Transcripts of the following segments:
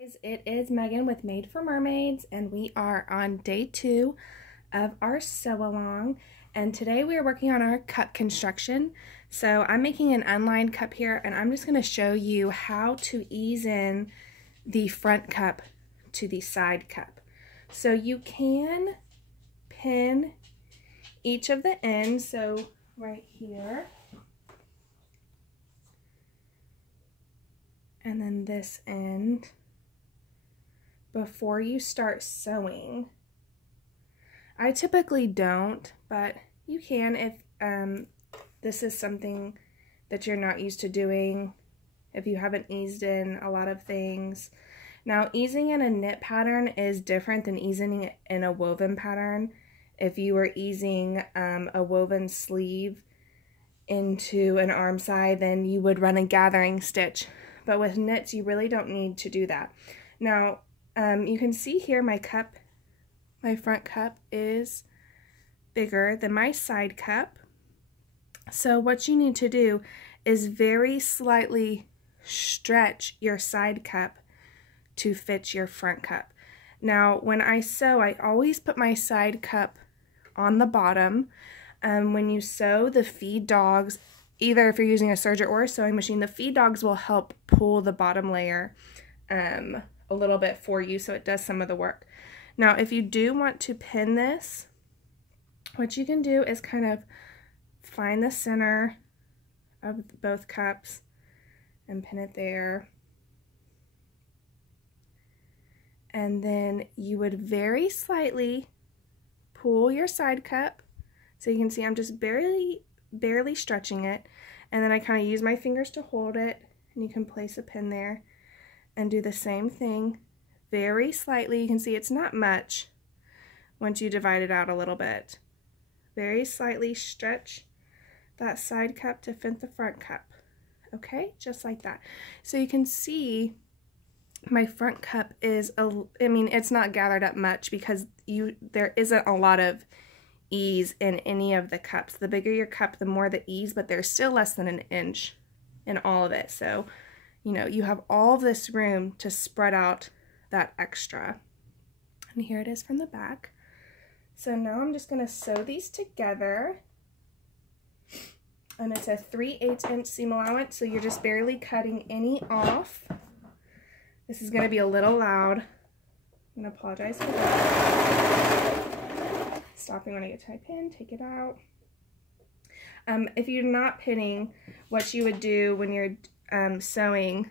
It is Megan with Made for Mermaids, and we are on day 2 of our sew along, and today we are working on our cup construction. So I'm making an unlined cup here, and I'm just going to show you how to ease in the front cup to the side cup. So you can pin each of the ends, so right here, and then this end, before you start sewing. I typically don't, but you can if this is something that you're not used to doing, if you haven't eased in a lot of things. Now, easing in a knit pattern is different than easing it in a woven pattern. If you were easing a woven sleeve into an arm side, then you would run a gathering stitch. But with knits, you really don't need to do that. Now, you can see here my cup, my front cup is bigger than my side cup. So what you need to do is very slightly stretch your side cup to fit your front cup. Now, when I sew, I always put my side cup on the bottom. When you sew, the feed dogs, either if you're using a serger or a sewing machine, the feed dogs will help pull the bottom layer a little bit for you, so it does some of the work. Now, if you do want to pin this, what you can do is kind of find the center of both cups and pin it there. And then you would very slightly pull your side cup. So you can see I'm just barely stretching it. And then I kind of use my fingers to hold it, and you can place a pin there. And do the same thing very slightly. You can see it's not much once you divide it out a little bit. Very slightly stretch that side cup to fit the front cup. Okay, just like that. So you can see my front cup is, it's not gathered up much because there isn't a lot of ease in any of the cups. The bigger your cup, the more the ease, but there's still less than an inch in all of it. So you know, you have all this room to spread out that extra. And here it is from the back. So now I'm just going to sew these together. And it's a 3/8 inch seam allowance, so you're just barely cutting any off. This is going to be a little loud. I'm going to apologize for that. Stopping when I get to my pin, take it out. If you're not pinning, what you would do when you're sewing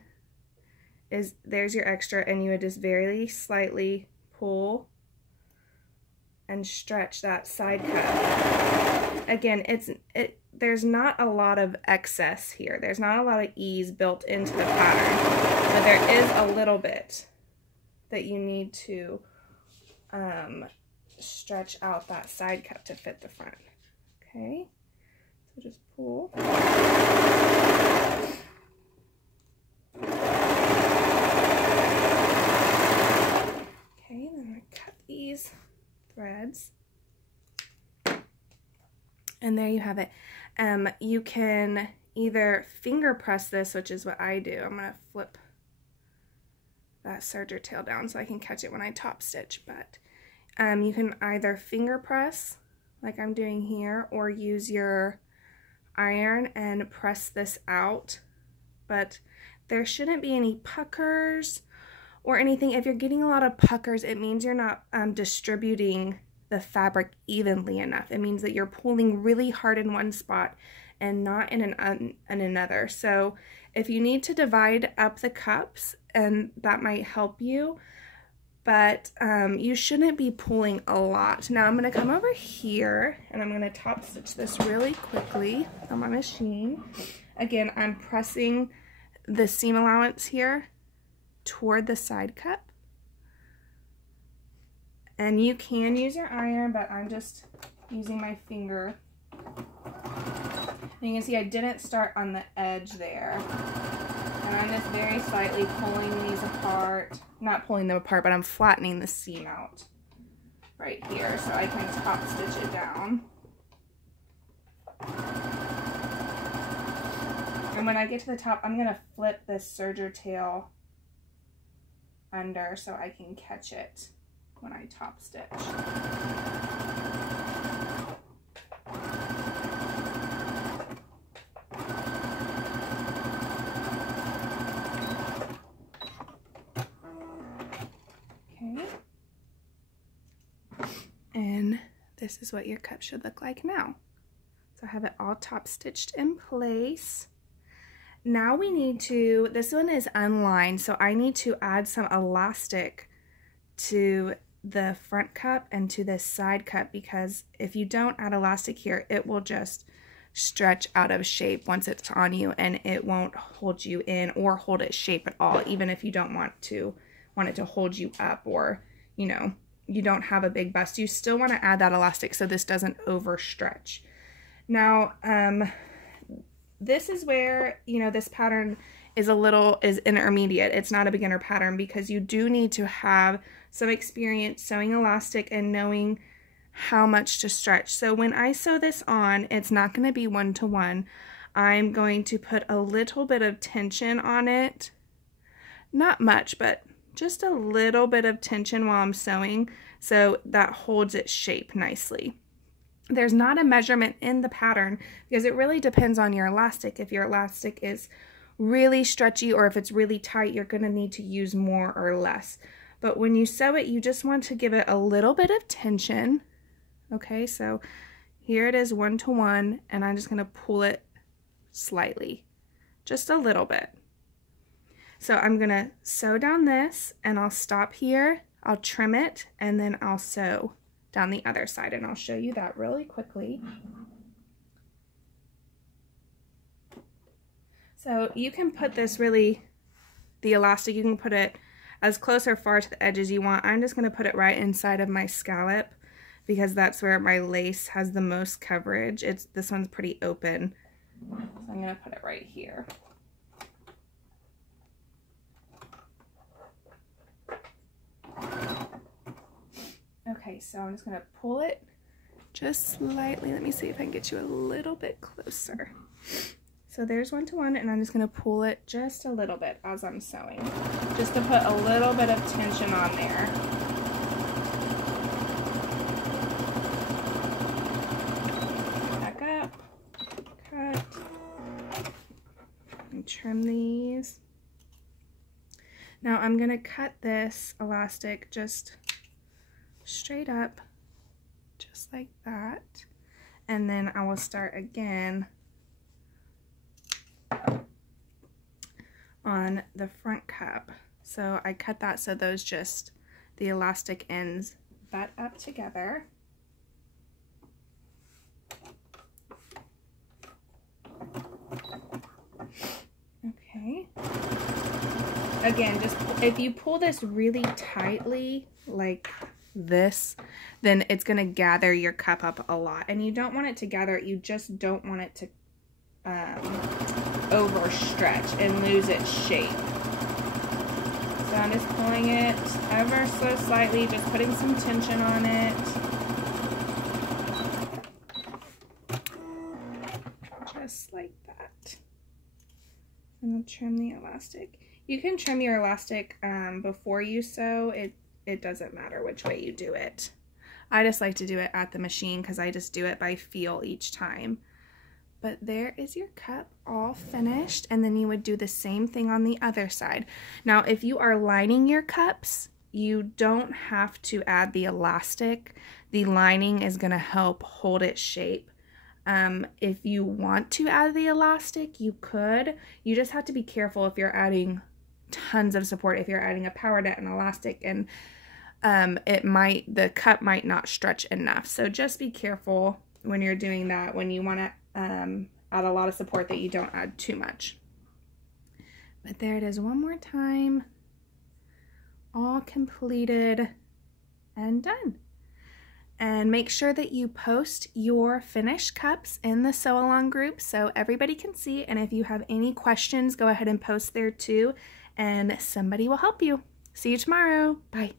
is there's your extra, and you would just very slightly pull and stretch that side cup. Again, there's not a lot of excess here. There's not a lot of ease built into the pattern, but there is a little bit that you need to stretch out that side cup to fit the front. Okay, so just pull. Okay, then I cut these threads. And there you have it. You can either finger press this, which is what I do. I'm going to flip that serger tail down so I can catch it when I top stitch. But you can either finger press, like I'm doing here, or use your iron and press this out. But there shouldn't be any puckers or anything. If you're getting a lot of puckers, it means you're not distributing the fabric evenly enough. It means that you're pulling really hard in one spot and not in another. So if you need to divide up the cups, and that might help you, but you shouldn't be pulling a lot. Now I'm going to come over here and I'm going to top stitch this really quickly on my machine. Again, I'm pressing the seam allowance here toward the side cup. And you can use your iron, but I'm just using my finger. And you can see I didn't start on the edge there. And I'm just very slightly pulling these apart. Not pulling them apart, but I'm flattening the seam out right here so I can top stitch it down. And when I get to the top, I'm going to flip this serger tail under so I can catch it when I top stitch. Okay. And this is what your cup should look like now. So I have it all top stitched in place. Now we need to, this one is unlined, so I need to add some elastic to the front cup and to this side cup, because if you don't add elastic here, it will just stretch out of shape once it's on you, and it won't hold you in or hold its shape at all, even if you don't want it to hold you up, or you know, you don't have a big bust. You still want to add that elastic so this doesn't overstretch. Now, this is where, you know, this pattern is intermediate. It's not a beginner pattern, because you do need to have some experience sewing elastic and knowing how much to stretch. So when I sew this on, it's not going to be 1-to-1. I'm going to put a little bit of tension on it. Not much, but just a little bit of tension while I'm sewing, so that holds its shape nicely. There's not a measurement in the pattern because it really depends on your elastic. If your elastic is really stretchy or if it's really tight, you're going to need to use more or less. But when you sew it, you just want to give it a little bit of tension. Okay, so here it is 1-to-1, and I'm just going to pull it slightly, just a little bit. So I'm going to sew down this, and I'll stop here, I'll trim it, and then I'll sew down the other side, and I'll show you that really quickly. So you can put this the elastic, you can put it as close or far to the edge as you want. I'm just going to put it right inside of my scallop because that's where my lace has the most coverage. This one's pretty open, so I'm going to put it right here. Okay, so I'm just going to pull it just slightly. Let me see if I can get you a little bit closer. So there's 1-to-1, and I'm just going to pull it just a little bit as I'm sewing, just to put a little bit of tension on there. Back up, cut, and trim these. Now I'm going to cut this elastic just straight up, just like that, and then I will start again on the front cup. So I cut that so those just, the elastic ends butt up together. Okay. Again, just if you pull this really tightly like this, then it's going to gather your cup up a lot, and you don't want it to gather, you just don't want it to overstretch and lose its shape. So I'm just pulling it ever so slightly, just putting some tension on it. Just like that. And I'll trim the elastic. You can trim your elastic before you sew. It doesn't matter which way you do it. I just like to do it at the machine because I just do it by feel each time. But there is your cup all finished, and then you would do the same thing on the other side. Now, if you are lining your cups, you don't have to add the elastic. The lining is going to help hold its shape. If you want to add the elastic, you could. You just have to be careful if you're adding tons of support, if you're adding a power net and elastic, and the cup might not stretch enough. So just be careful when you're doing that, when you want to add a lot of support, that you don't add too much. But there it is one more time, all completed and done. And make sure that you post your finished cups in the sew along group so everybody can see, and if you have any questions, go ahead and post there too, and somebody will help you. See you tomorrow. Bye.